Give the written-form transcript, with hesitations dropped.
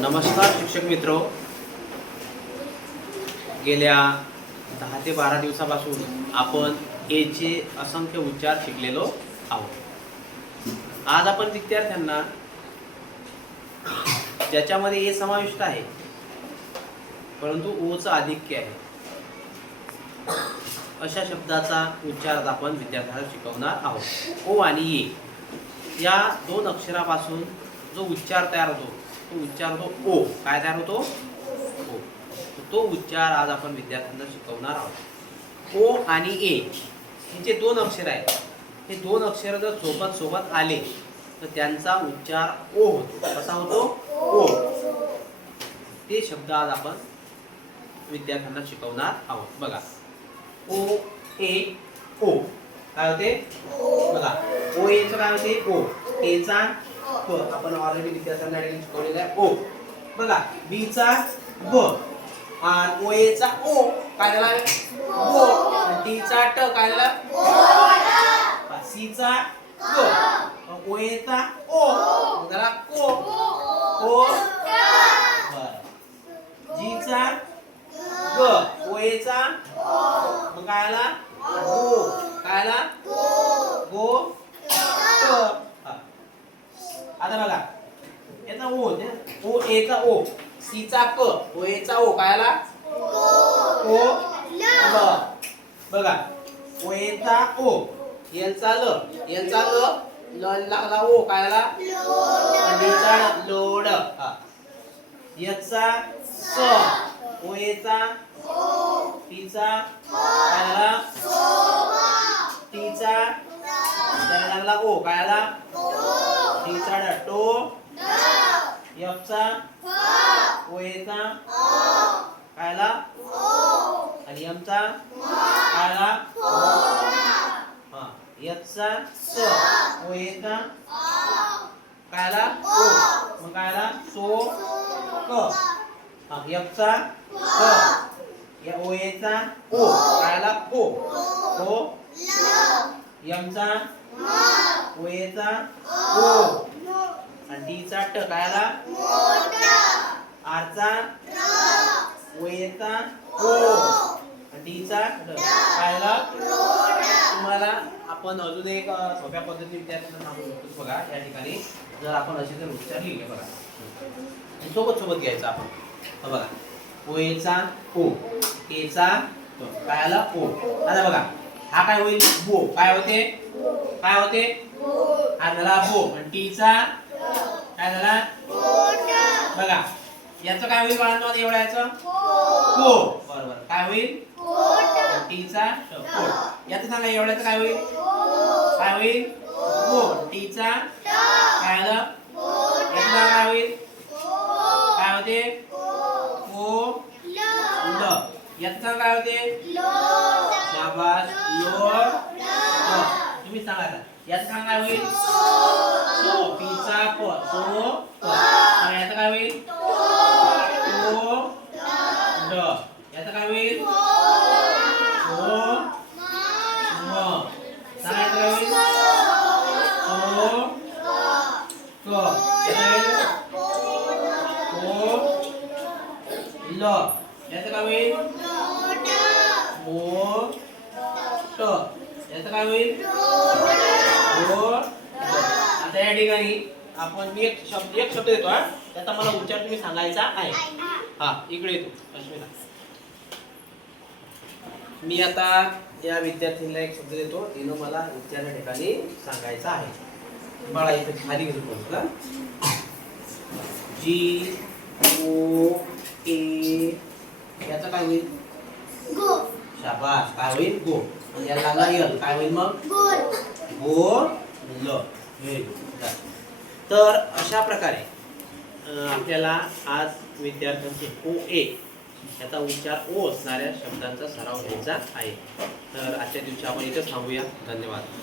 नमस्कार शिक्षक मित्र, गेल्या 10 ते 12 दिवसापासून आपण ए चे असंख्य उच्चार शिकलेलो आहोत. आज आपण विद्यार्थ्यांना ज्याच्यामध्ये ए समाविष्ट आहे परंतु ओचं आधिक्य आहे अशा शब्दाचा उच्चार आपण विद्यार्थ्यांना शिकवणार आहोत. ओ आणि ए या दोन अक्षरापासून जो उच्चार तयार होतो तो उच्चार होतो ओ. काय तयार होतो? ओ. तो उच्चार आज आपण विद्यार्थ्यांना शिकवणार आहोत. ओ आणि ए हे जे दोन अक्षर आहेत, हे दोन अक्षर जर सोबत सोबत आले तर त्यांचा उच्चार ओ होतो. कसा होतो? ओ. ते शब्द आज आपण विद्यार्थ्यांना शिकवणार आहोत. बघा, ओ ए ओ काय होते? बघा, ओ एचं काय होते? ओ. एचा प आपण ऑलरेडी विद्यार्थ्यांना शिकवलेला आहे. ओ. बघा, बी चा ब आणि ओ एचा ओ काय झाला? ओ. आणि टी चा ट काय झाला? ओ. सी चा क, ओ एचा ओ झाला को. ओ. जी चा ग, ओ एचा मग काय आला? गो. काय आला? गो. क. आता बघा, याचा ओ ओ एचा ओ, सी चा क, ओ एचा ओ काय आला? ओ ल. बघा, ओ एचा ओ, एल चा ल, एल चा ल, ल लागला ओ काय आला? डी चा लोड. याचा स, ओ एचा टी चा काय आला? टी चा त्याला लागला ओ काय आला? टी चा ड टो. एफ चा ओ एचा काय आला? आणि एम चा काय आला? हा. एफ चा स, ओ एचा काय आला? ओ. मग काय आला? सो क. हा. एफ चा क, या ओ एचा ओ काय आला? को. को. एम चा ओ एचा ओ आणि डी चा ट काय आला? आर चा ओ एचा ओ आणि डी चा ड काय आला? तुम्हाला आपण अजून एक सोप्या पद्धतीने विद्यार्थ्यांना सांगू शकतो. बघा, या ठिकाणी जर आपण असे जर उच्चार लिहिले, बघा सोबत सोबत घ्यायचं आपण. बघा, ओ एचा ओ, ए चा काय आला? ओ. आता बघा, हा काय होईल? बो. काय होते? काय होते? हा झाला बो. आणि टी चा काय झाला? बघा, याचं काय होईल बाळांनो? एवढ्याचं को. बरोबर. काय होईल? टी चा कोट. याचं सांगा, एवढ्याचं काय होईल? काय होईल? को. टी चा काय आलं? याचं काय होईल? काय होते? को ल. याचं काय होते? शाबास. लोड. तुम्ही सांगा आता. याचं सांगा काय होईल? सो. पी चा प, सो प. याचं काय होईल? तो ड. याचं काय होईल? सो म. सांगा याचं काय होईल? सो क. याचं काय होईल? सो ल. याचं काय होईल? मो ट. याचं काय होईल? हो. आता या ठिकाणी आपण मी एक शब्द देतो. हा, त्याचा मला उच्चार तुम्ही सांगायचा आहे. हा, इकडे येतो अश्विना. मी आता या विद्यार्थीला एक शब्द देतो, तिनं मला उच्चार या ठिकाणी सांगायचा आहे. बाळा इथे खाली घेतो का? जी ओ ए याचा काय होईल? गो. शाबास. काय होईल? गो. आणि याला लागला यल काय होईल? मग गो ल. तर अशा प्रकारे आपल्याला आज विद्यार्थ्यांचे ओ ए याचा उच्चार ओ असणाऱ्या शब्दांचा सराव घ्यायचा आहे. तर आजच्या दिवशी आपण इथेच थांबूया. धन्यवाद.